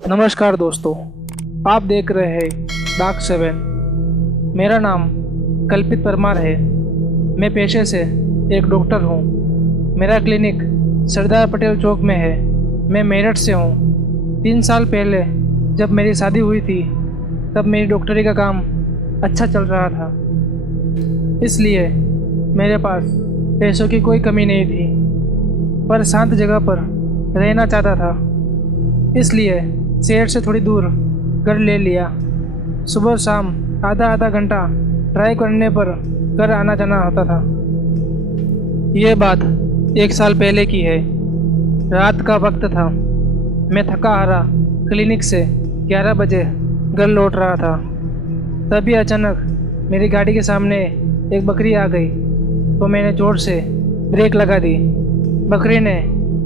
नमस्कार दोस्तों, आप देख रहे हैं डार्क 7। मेरा नाम कल्पित परमार है। मैं पेशे से एक डॉक्टर हूँ। मेरा क्लिनिक सरदार पटेल चौक में है। मैं मेरठ से हूँ। 3 साल पहले जब मेरी शादी हुई थी तब मेरी डॉक्टरी का काम अच्छा चल रहा था, इसलिए मेरे पास पैसों की कोई कमी नहीं थी, पर शांत जगह पर रहना चाहता था, इसलिए शहर से थोड़ी दूर घर ले लिया। सुबह शाम आधा आधा घंटा ड्राइव करने पर घर आना जाना होता था। ये बात 1 साल पहले की है। रात का वक्त था। मैं थका हारा क्लिनिक से 11 बजे घर लौट रहा था। तभी अचानक मेरी गाड़ी के सामने एक बकरी आ गई, तो मैंने ज़ोर से ब्रेक लगा दी। बकरी ने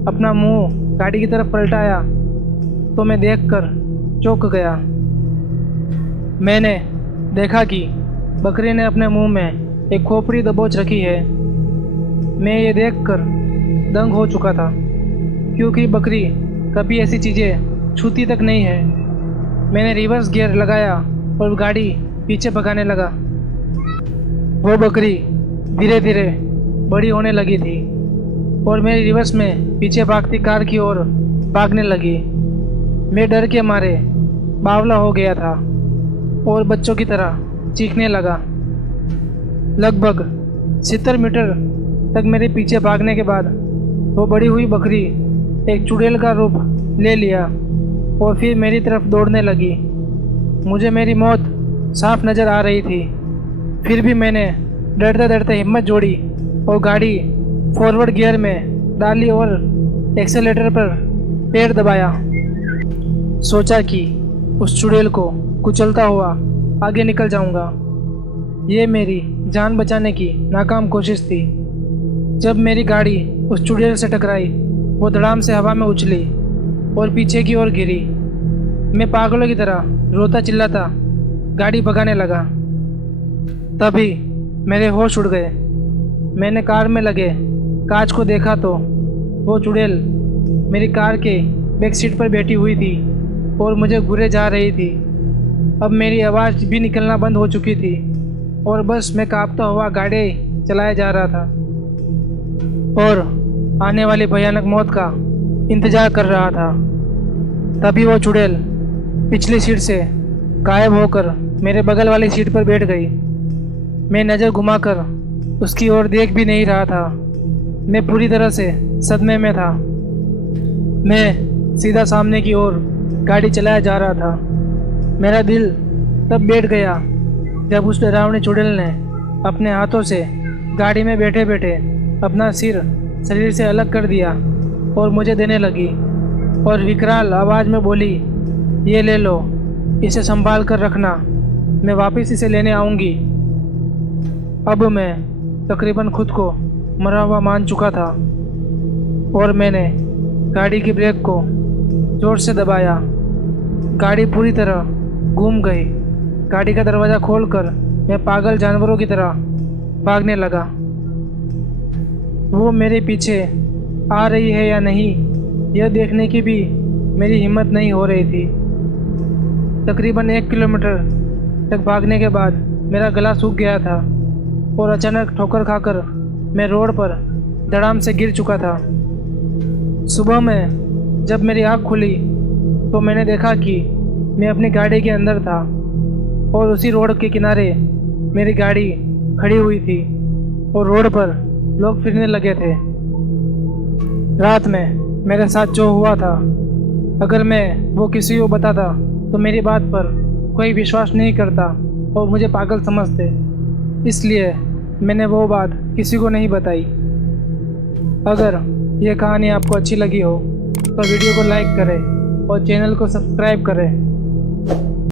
अपना मुंह गाड़ी की तरफ पलटाया तो मैं देखकर चौंक गया। मैंने देखा कि बकरी ने अपने मुंह में एक खोपड़ी दबोच रखी है। मैं ये देखकर दंग हो चुका था, क्योंकि बकरी कभी ऐसी चीज़ें छूती तक नहीं है। मैंने रिवर्स गियर लगाया और गाड़ी पीछे भगाने लगा। वो बकरी धीरे धीरे बड़ी होने लगी थी और मेरी रिवर्स में पीछे भागती कार की ओर भागने लगी। मैं डर के मारे बावला हो गया था और बच्चों की तरह चीखने लगा। लगभग 70 मीटर तक मेरे पीछे भागने के बाद वो बड़ी हुई बकरी एक चुड़ैल का रूप ले लिया और फिर मेरी तरफ दौड़ने लगी। मुझे मेरी मौत साफ नज़र आ रही थी, फिर भी मैंने डरते डरते हिम्मत जोड़ी और गाड़ी फॉरवर्ड गियर में डाली और एक्सेलेटर पर पैर दबाया। सोचा कि उस चुड़ैल को कुचलता हुआ आगे निकल जाऊंगा। ये मेरी जान बचाने की नाकाम कोशिश थी। जब मेरी गाड़ी उस चुड़ैल से टकराई, वो धड़ाम से हवा में उछली और पीछे की ओर गिरी। मैं पागलों की तरह रोता चिल्लाता गाड़ी भगाने लगा। तभी मेरे होश उड़ गए। मैंने कार में लगे कांच को देखा तो वो चुड़ैल मेरी कार के बैक सीट पर बैठी हुई थी और मुझे घूरे जा रही थी। अब मेरी आवाज़ भी निकलना बंद हो चुकी थी और बस मैं कांपता हुआ गाड़ी चलाया जा रहा था और आने वाली भयानक मौत का इंतज़ार कर रहा था। तभी वो चुड़ैल पिछली सीट से गायब होकर मेरे बगल वाली सीट पर बैठ गई। मैं नज़र घुमाकर उसकी ओर देख भी नहीं रहा था। मैं पूरी तरह से सदमे में था। मैं सीधा सामने की ओर गाड़ी चलाया जा रहा था। मेरा दिल तब बैठ गया जब उस डरावनी चुड़ैल ने अपने हाथों से गाड़ी में बैठे बैठे अपना सिर शरीर से अलग कर दिया और मुझे देने लगी और विकराल आवाज़ में बोली, ये ले लो, इसे संभाल कर रखना, मैं वापस इसे लेने आऊँगी। अब मैं तकरीबन खुद को मरा हुआ मान चुका था और मैंने गाड़ी की ब्रेक को जोर से दबाया। गाड़ी पूरी तरह घूम गई। गाड़ी का दरवाज़ा खोलकर मैं पागल जानवरों की तरह भागने लगा। वो मेरे पीछे आ रही है या नहीं, यह देखने की भी मेरी हिम्मत नहीं हो रही थी। तकरीबन 1 किलोमीटर तक भागने के बाद मेरा गला सूख गया था और अचानक ठोकर खाकर मैं रोड पर धड़ाम से गिर चुका था। सुबह में जब मेरी आँख खुली तो मैंने देखा कि मैं अपनी गाड़ी के अंदर था और उसी रोड के किनारे मेरी गाड़ी खड़ी हुई थी और रोड पर लोग फिरने लगे थे। रात में मेरे साथ जो हुआ था, अगर मैं वो किसी को बताता तो मेरी बात पर कोई विश्वास नहीं करता और मुझे पागल समझते, इसलिए मैंने वो बात किसी को नहीं बताई। अगर ये कहानी आपको अच्छी लगी हो तो वीडियो को लाइक करें और चैनल को सब्सक्राइब करें।